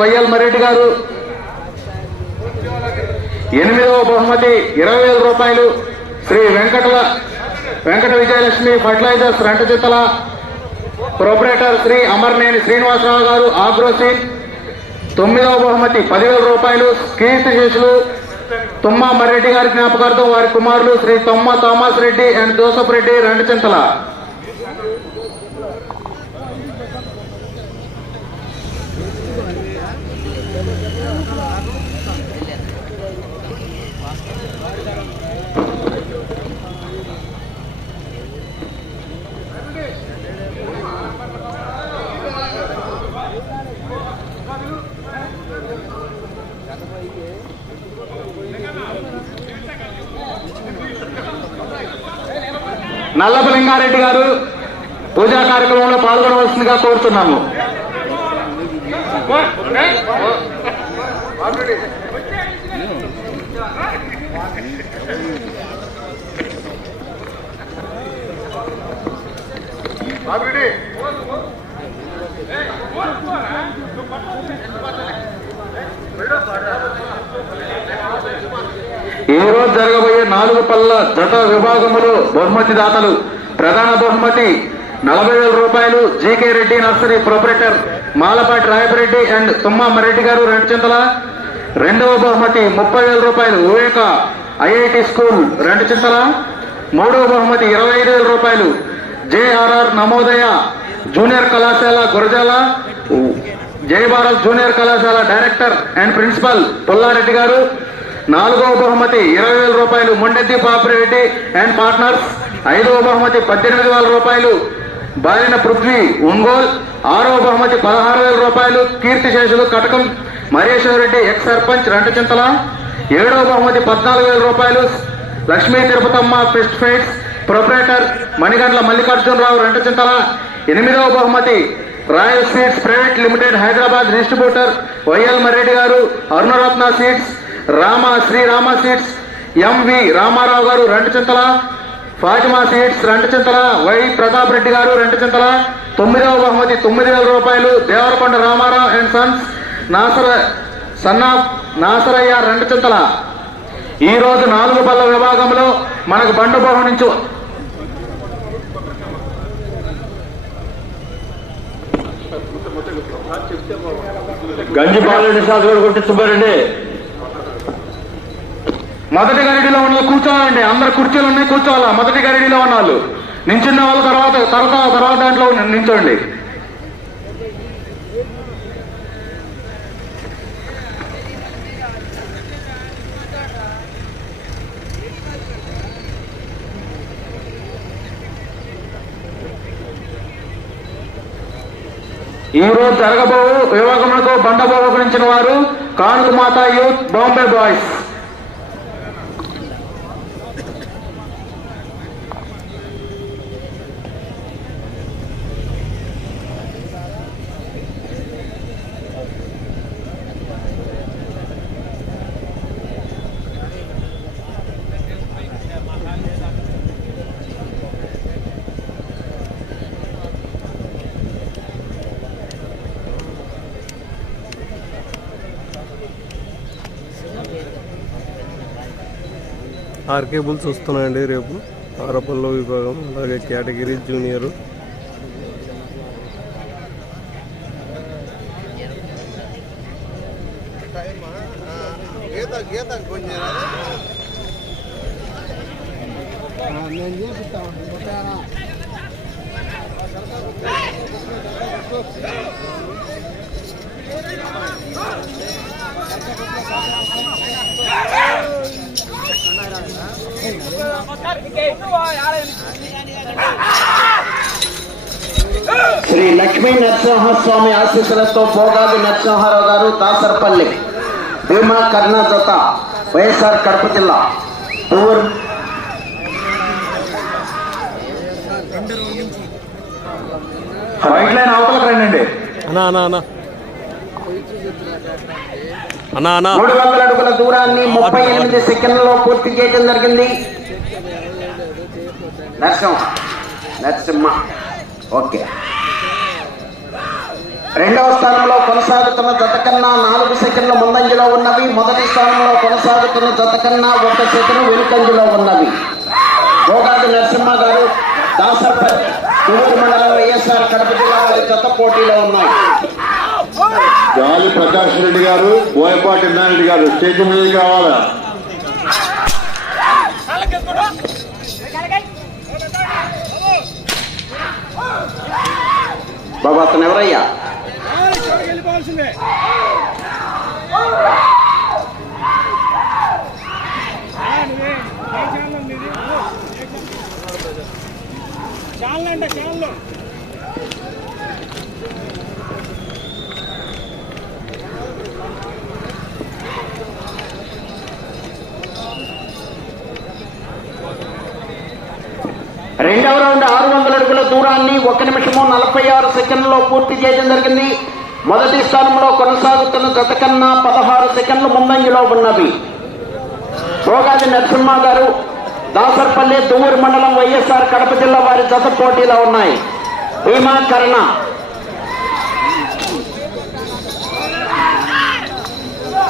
YL Mareddy గారు. ఎనిమిదవ బహుమతి ఇరవై వేల రూపాయలు. శ్రీ వెంకటల వెంకట విజయలక్ష్మి ఫర్టిలైజర్స్ రెంటచిత్తల ప్రొపరేటర్ శ్రీ అమర్నేని శ్రీనివాసరావు గారు ఆగ్రోసీన్ తొమ్మిదవ బహుమతి పదివేల రూపాయలు. కీర్తి శిష్యులు తుమ్మ మర్రెడ్డి గారి జ్ఞాపకార్థం వారి కుమారులు Shri తొమ్మ Thomas Reddy and Joseph Reddy Rentachintala Nallapa Lingareddy గారు పూజా కార్యక్రమంలో పాల్గొనవలసిందిగా కోరుతున్నాము ఈ రోజు జరగబోయే నాలుగు పల్ల జత విభాగములు బహుమతి దాతలు. ప్రధాన బహుమతి నలభై వేల రూపాయలు GK Reddy nursery proprietor Malapati Rayapareddy and Tummamareddy గారు రెండు చింతల. రెండవ బహుమతి ముప్పై వేల రూపాయలు వివేక ఐఐటి స్కూల్ రెండు చింతల. మూడవ బహుమతి ఇరవై ఐదు వేల రూపాయలు జేఆర్ఆర్ నమోదయ జూనియర్ కళాశాల గురజాల. జై భారత్ జూనియర్ కళాశాల డైరెక్టర్ అండ్ ప్రిన్సిపల్ పుల్లారెడ్డి గారు. నాలుగవ బహుమతి ఇరవై వేల రూపాయలు ముండెద్ది పాపిరెడ్డి అండ్ పార్ట్నర్స్. ఐదవ బహుమతి పద్దెనిమిది వేల రూపాయలు బాలిన పృథ్వీ ఒంగోల్. ఆరవ బహుమతి పదహారు వేల రూపాయలు కీర్తి శేషులు కటకం. మహేశ్వర్ రెడ్డి ఎక్స్ సర్పంచ్ రెంటచింతల. ఏడవ బహుమతి పద్నాలుగు వేల రూపాయలు Lakshmi Tirupatamma fist fights proprietor Manigandla Mallikarjunarao Rentachintala. ఎనిమిదవ బహుమతి royal sweets private limited Hyderabad distributor YL Marreddy గారు Arunaratna sweets Rama Srirama sweets MV Ramarao గారు రెండు చింతల ఫాతిమా సీడ్స్ రెంటచింతల వై ప్రతాప్ రెడ్డి గారు రెంటచింతల తొమ్మిదవ బహుమతి తొమ్మిది వేల రూపాయలు దేవరకొండ రామారావు అండ్ సన్స్ నాసర సన్నా నాసరయ్య రెంటచింతల ఈ రోజు నాలుగు పళ్ళ విభాగంలో మనకు బండు బహు నుంచి గంజిపాలెడ్డి శాసకుడు కొట్టి సుబ్బారెడ్డి. మొదటి గరిడిలో ఉన్న కూర్చోవాలండి. అందరు కుర్చీలు ఉన్నాయి కూర్చోవాలా? మొదటి గరిడిలో ఉన్న వాళ్ళు నించున్న వాళ్ళు తర్వాత తర్వాత తర్వాత దాంట్లో నించోండి. ఈ రోజు జరగబో వివాహములకు బండ గురించిన వారు కానుక మాత youth Bombay boys. RK bulls వస్తున్నాయండి రేపు. ఆరపల్లో విభాగం అలాగే కేటగిరీ జూనియర్ గీత గీత కొంచెం నేను చేపిస్తాను శ్రీ లక్ష్మీ నరసింహస్వామి ఆశీస్సులతో భోగాది నరసింహారావు గారు దాసరపల్లి భీమా కర్ణ జత వైఎస్ఆర్ కడప జిల్లా ఊరు వైట్ లైన్ అవతలకు రండి అన్నా అన్నా అన్నా. అన్నా అన్నా. మూడు వందల అడుగుల దూరాన్ని ముప్పై ఎనిమిది సెకండ్లలో పూర్తి చేయడం జరిగింది. నరసింహ నరసింహ ఓకే రెండవ స్థానంలో కొనసాగుతున్న జత కన్నా నాలుగు సెకండ్ల ముందంజలో ఉన్నవి. మొదటి స్థానంలో కొనసాగుతున్న జత కన్నా ఒక సెకండ్ వెనుకంజలో ఉన్నవి. భోగాది నరసింహ గారు దాసర్పల్లి తూరు మండలం వైఎస్ఆర్ కడప జిల్లా వారి జత పోటీలో ఉన్నాయి. గాలి ప్రకాష్ రెడ్డి గారు బోయపాటి నారెడ్డి గారు స్టేజ్ మీద కావాలా బాబా అతను ఎవరయ్యా? రెండవ రౌండ్ ఆరు దూరాన్ని ఒక నిమిషము నలభై ఆరు సెకండ్లో పూర్తి చేయడం జరిగింది. మొదటి స్థానంలో కొనసాగుతున్న గత కన్నా పదహారు సెకండ్లు ముందంజలో ఉన్నవి. భోగాది నరసింహ గారు దాసర్పల్లి దువ్వూరు మండలం వైఎస్ఆర్ కడప జిల్లా వారి జత పోటీలో ఉన్నాయి. భీమా కరణ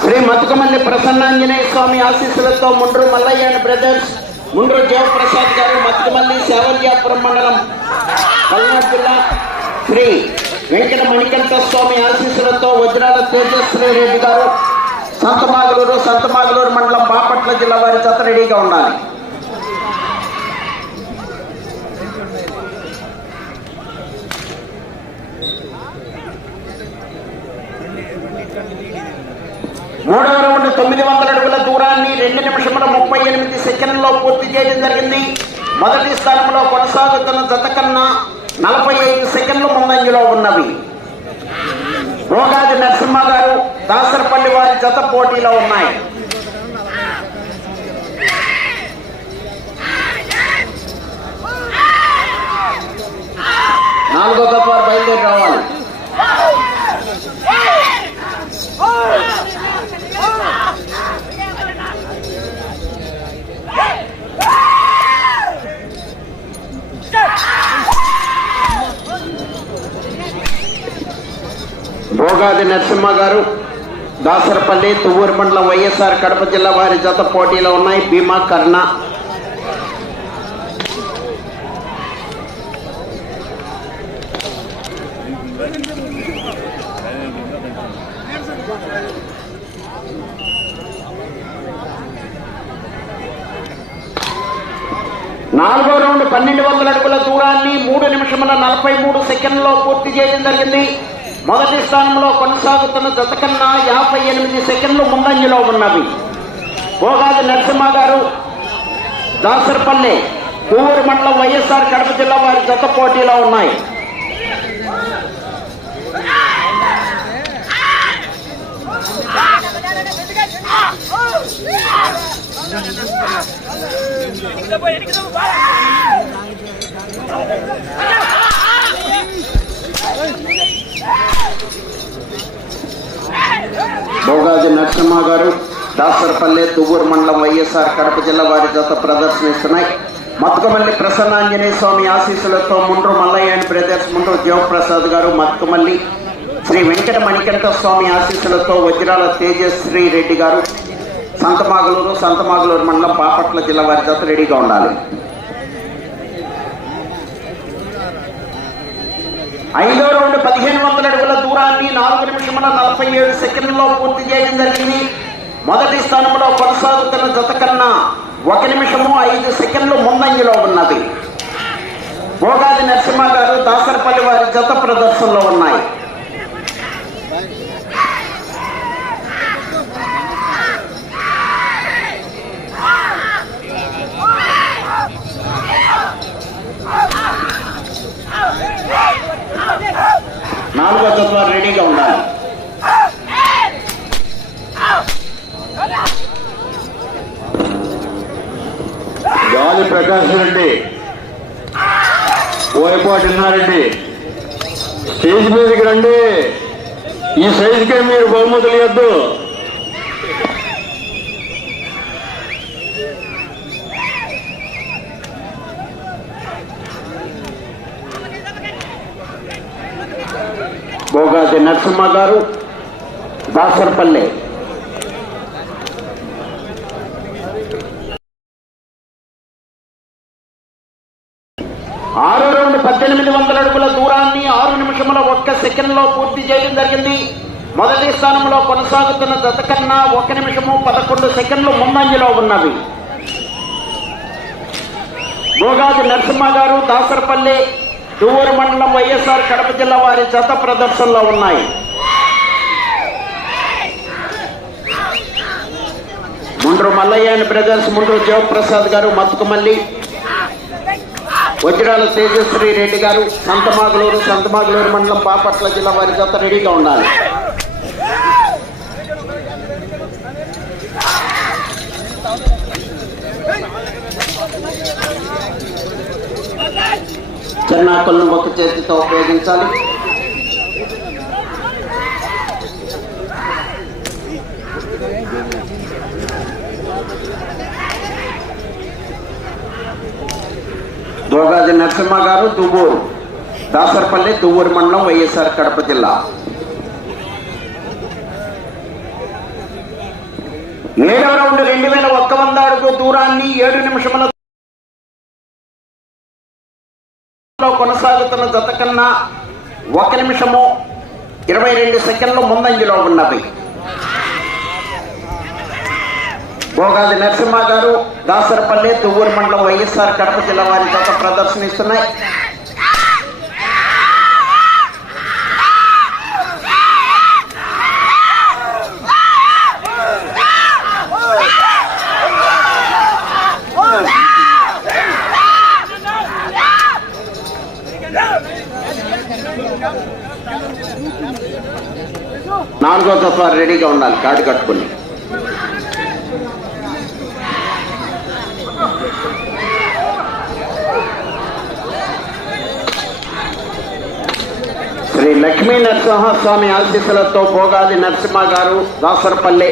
శ్రీ మతుకమల్లి ప్రసన్నాంజనేయ స్వామి ఆశీస్సులతో ముండ్రు మల్లయ్య అండ్ బ్రదర్స్ ముండ్రు జయప్రసాద్ గారు మతుకమల్లి సేవల్యాపురం మండలం పల్నాడు జిల్లా శ్రీ వెంకట మణికంఠ స్వామి ఆశీస్సులతో వజ్రాల తేజశ్రీ రెడ్డి గారు సంతమాగలూరు సంతమాగలూరు మండలం బాపట్ల జిల్లా వారి జత రెడీగా ఉండాలి. మూడవ రౌండ్ తొమ్మిది వందల అడుగుల దూరాన్ని రెండు నిమిషముల ముప్పై ఎనిమిది సెకండ్లో పూర్తి చేయడం జరిగింది. మొదటి స్థానంలో కొనసాగుతున్న జత కన్నా నలభై ఐదు సెకండ్లు ముందంజలో ఉన్నవి. రోగాది నరసింహ గారు దాసరపల్లి వారి జత పోటీలో ఉన్నాయి నాలుగో జత వారు బయలుదేరి రావాలి భోగాది నరసింహ గారు దాసరపల్లి తువ్వూరు మండలం వైఎస్ఆర్ కడప జిల్లా వారి జత పోటీలో ఉన్నాయి. భీమా కర్ణ నాలుగో రౌండ్ పన్నెండు వందల అడుగుల దూరాన్ని మూడు నిమిషముల నలభై మూడు సెకండ్లో పూర్తి చేయడం జరిగింది. మొదటి స్థానంలో కొనసాగుతున్న జత కన్నా యాభై ఎనిమిది సెకండ్లు ముందంజలో ఉన్నవి. భోగాది నరసింహ గారు దాసరపల్లి కూవూరు మండలం వైఎస్ఆర్ కడప జిల్లా వారి జత పోటీలో ఉన్నాయి. భోగాది కృష్ణమ్మ గారు దాసరపల్లె తువ్వూరు మండలం వైఎస్ఆర్ కడప జిల్లా వారి జత ప్రదర్శనిస్తున్నాయి. మత్తుకమల్లి ప్రసన్నాంజనేయ స్వామి ఆశీస్సులతో ముండ్రు మల్లయ్య అని బ్రదర్స్ ముండ్రు జీవప్రసాద్ గారు మత్తుకమల్లి శ్రీ వెంకట మణికంఠ స్వామి ఆశీస్సులతో వజ్రాల తేజశ్రీ రెడ్డి గారు సంతమాగలూరు సంతమాగలూరు మండలం బాపట్ల జిల్లా వారి జత రెడీగా ఉండాలి. ఐదో రౌండ్ పదిహేను వందల అడుగుల దూరాన్ని నాలుగు నిమిషముల నలభై ఏడు సెకండ్లలో పూర్తి చేయడం జరిగింది. మొదటి స్థానంలో కొనసాగుతున్న జత కన్నా ఒక నిమిషము ఐదు సెకండ్లు ముందంజలో ఉన్నది. భోగాది నరసింహ గారు దాసరపల్లి వారి జత ప్రదర్శనలో ఉన్నాయి. నాలుగో తత్వాలు రెడీగా ఉండాలి. గాలి ప్రకాష్ రెడ్డి. బోయపాటి నారెడ్డి స్టేజ్ మీదకి రండి. ఈ సైజుకే మీరు బహుమతులు ఇవ్వద్దు. భోగాది నరసింహ గారు దాసరపల్లె. ఆరో రౌండ్ పద్దెనిమిది వందల అడుగుల దూరాన్ని ఆరు నిమిషముల ఒక్క సెకండ్లో పూర్తి చేయడం జరిగింది. మొదటి స్థానంలో కొనసాగుతున్న జత కన్నా ఒక నిమిషము పదకొండు సెకండ్లు ముందంజలో ఉన్నవి. భోగాది నరసింహ గారు దాసరపల్లి. దువ్వూరు మండలం వైఎస్ఆర్ కడప జిల్లా వారి జత ప్రదర్శనలో ఉన్నాయి. ముండ్రు మల్లయ్య అండ్ బ్రదర్స్ ముండ్రు జయప్రసాద్ గారు మత్తుకుమల్లి వజ్రాల తేజశ్రీ రెడ్డి గారు సంతమాగలూరు సంతమాగలూరు మండలం బాపట్ల జిల్లా వారి జత రెడీగా ఉండాలి. చెన్నాకులను ఒక చేతితో ఉపయోగించాలి. దోగాజి నరసింహ గారు దువ్వూరు. దాసరపల్లి దువ్వూరు మండలం వైఎస్ఆర్ కడప జిల్లా. ఏడవ రౌండ్ రెండు వేల ఒక్క వంద అడుగు దూరాన్ని ఏడు నిమిషముల కొనసాగుతున్న జత కన్నా ఒక నిమిషము ఇరవై రెండు సెకండ్లు ముందంజలో ఉన్నది. భోగాది నరసింహ గారు దాసరపల్లి తువ్వూరు మండలం వైఎస్ఆర్ కడప జిల్లా వారి జత ప్రదర్శనిస్తున్నాయి. నాలుగో రెడీగా ఉండాలి కాటు కట్టుకుని. శ్రీ లక్ష్మీ నరసింహస్వామి ఆశీస్సులతో భోగాది నరసింహ గారు దాసరపల్లె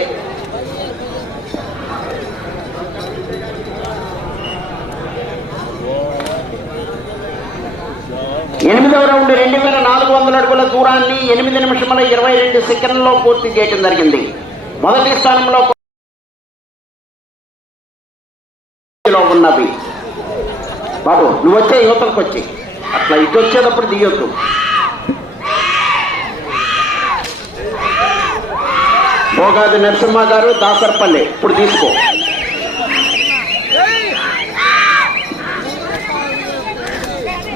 ఎనిమిదవ రౌండ్ రెండు వేల నాలుగు వందల అడుగుల దూరాన్ని ఎనిమిది నిమిషముల ఇరవై రెండు సెకండ్లలో పూర్తి చేయడం జరిగింది. మొదటి స్థానంలో ఉన్నది. బాబు నువ్వు వచ్చే యువతలకు వచ్చి. అట్లా ఇటు వచ్చేటప్పుడు దిగొద్దు. భోగాది నరసింహ గారు దాసర్పల్లి. ఇప్పుడు తీసుకో.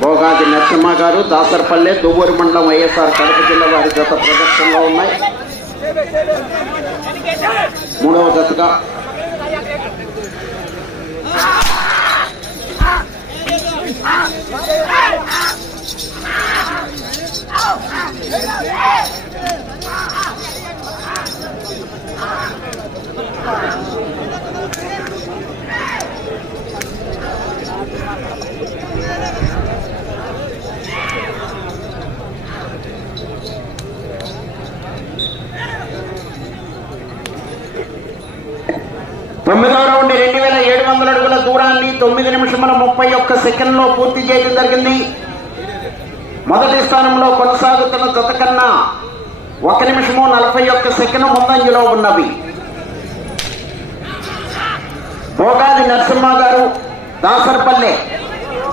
భోగాది నరసింహ గారు దాసరపల్లె దువ్వూరు మండలం వైఎస్ఆర్ కడప జిల్లా వారి జత ప్రదర్శనలో ఉన్నాయి. మూడవ జతగా. తొమ్మిదవ రౌండ్ రెండు వేల ఏడు వందల అడుగుల దూరాన్ని తొమ్మిది నిమిషముల ముప్పై ఒక్క సెకండ్లో పూర్తి చేయడం జరిగింది. మొదటి స్థానంలో కొనసాగుతున్న జత కన్నా ఒక నిమిషము నలభై ఒక్క సెకండ్ ముందంజలో ఉన్నవి. భోగాది నరసింహ గారు దాసరపల్లె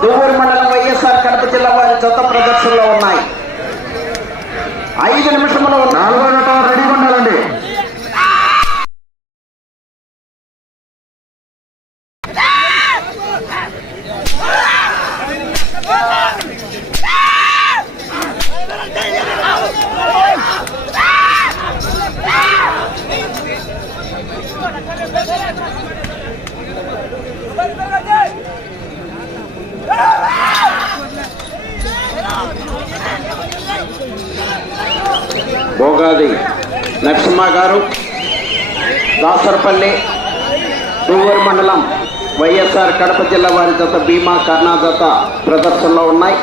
దువ్వూరు మండలం వైఎస్ఆర్ కడప జిల్లా వారి జత ప్రదర్శనలో ఉన్నాయి. ఐదు నిమిషంలో నాలుగో జత రెడీగా ఉండాలండి భోగాది నరసింహ గారు బాసర్పల్లి దువ్వూరు మండలం వైఎస్ఆర్ కడప జిల్లా వారి జత భీమా కర్ణా జత ప్రదర్శనలో ఉన్నాయి.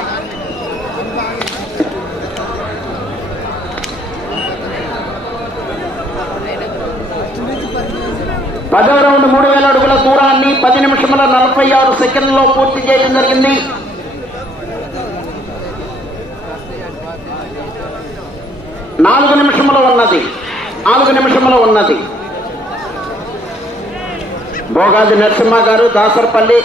పదవ రౌండ్ మూడు వేల అడుగుల దూరాన్ని పది నిమిషముల నలభై ఆరు సెకండ్లో పూర్తి చేయడం జరిగింది. నాలుగు నిమిషములు ఉన్నది. నాలుగు నిమిషములు ఉన్నది. భోగాది నరసింహ గారు దాసరపల్లి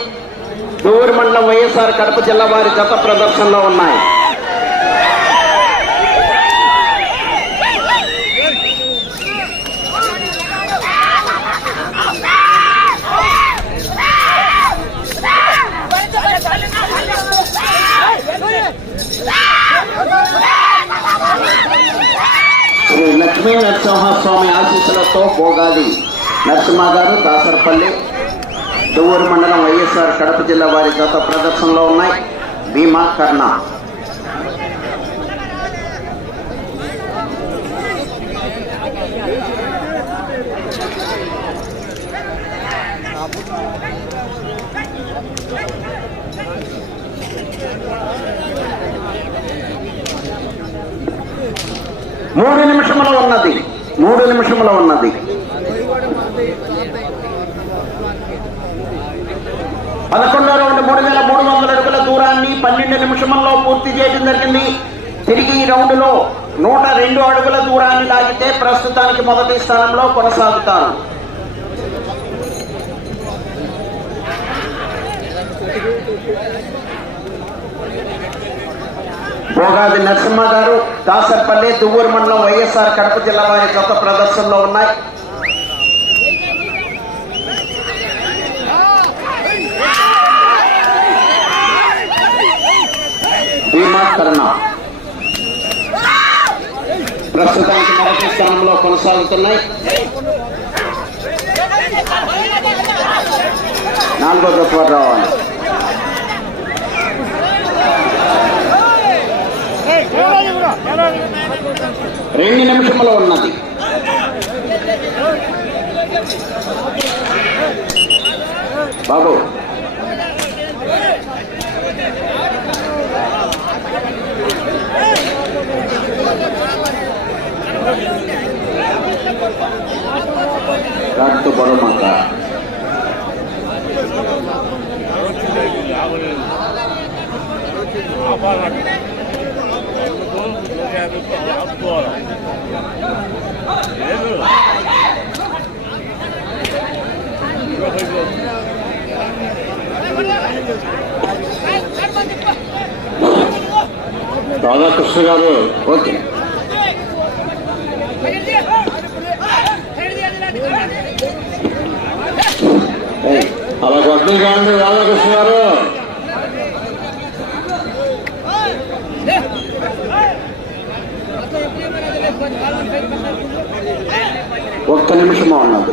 దూరు మండలం వైఎస్ఆర్ కడప జిల్లా వారి జత ప్రదర్శనలో ఉన్నాయి. శ్రీ లక్ష్మీ నరసింహస్వామి ఆశీస్సులతో భోగాది నరసింహ గారు దాసరపల్లి దువ్వూరు మండలం వైఎస్ఆర్ కడప జిల్లా వారి గత ప్రదర్శనలో ఉన్నాయి. భీమా కర్ణ. మూడు నిమిషముల ఉన్నది. మూడు నిమిషముల ఉన్నది. పదకొండో రౌండ్ మూడు వేల మూడు వందల అడుగుల దూరాన్ని పన్నెండు నిమిషముల్లో పూర్తి చేయడం జరిగింది. తిరిగి ఈ రౌండ్లో నూట రెండు అడుగుల దూరాన్ని లాగితే ప్రస్తుతానికి మొదటి స్థానంలో కొనసాగుతారు. భోగాది నరసింహ గారు దాసర్పల్లి దువ్వూరు మండలం వైఎస్ఆర్ కడప జిల్లా వారి గత ప్రదర్శనలో ఉన్నాయి. భీమా కరుణ ప్రస్తుతానికి మొదటి స్థానంలో కొనసాగుతున్నాయి. నాలుగో జత రావాలి. రెండు నిమిషంలో ఉన్నది. బాబు তার তো বড় মাথা Thank you. రాధాకృష్ణ గారు ఓకే అలా కొట్టం కావండి రాధాకృష్ణ గారు ఒక్క నిమిషము ఉన్నది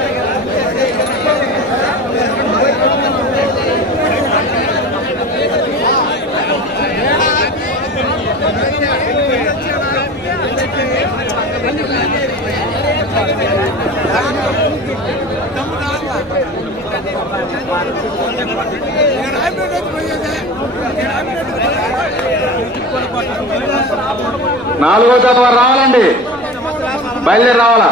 నాలుగో జత వారు రావాలండి. బయలుదేరి రావాలా?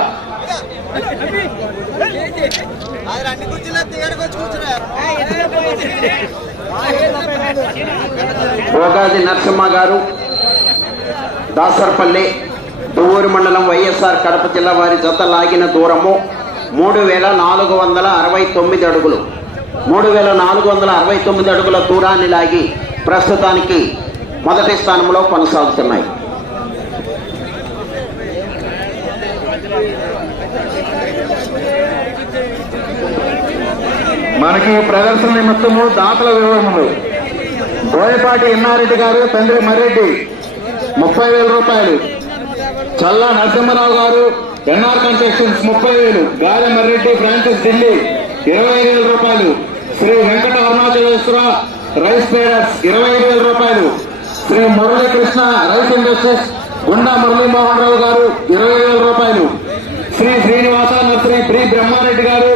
భోగాది నరసింహ గారు దాసర్పల్లి దువ్వూరు మండలం వైఎస్ఆర్ కడప జిల్లా వారి జత లాగిన దూరము మూడు వేల నాలుగు వందల అరవై తొమ్మిది అడుగులు. మూడు వేల నాలుగు వందల అరవై తొమ్మిది అడుగుల దూరాన్ని లాగి ప్రస్తుతానికి మొదటి స్థానంలో కొనసాగుతున్నాయి. మనకి ప్రదర్శన నిమిత్తము దాతల వివరములు. బోయపాటి ఎన్నారెడ్డి గారు తండ్రి మర్రెడ్డి ముప్పై వేల రూపాయలు. చల్లా నరసింహరావు గారు ఎన్ఆర్ కన్స్ట్రక్షన్స్ ముప్పై వేలు. గాలి మర్రెడ్డి ఫ్రాన్సిస్ ఢిల్లీ ఇరవై ఐదు వేల రూపాయలు. శ్రీ వెంకట అరుణాచలేశ్వర రైస్ ట్రేడర్స్ ఇరవై ఐదు వేల రూపాయలు. శ్రీ మురళీకృష్ణ రైస్ ఇండస్ట్రీస్ గుండా మురళీమోహన్ రావు గారు ఇరవై వేల రూపాయలు. శ్రీ శ్రీనివాస నర్సరీ ప్రి బ్రహ్మారెడ్డి గారు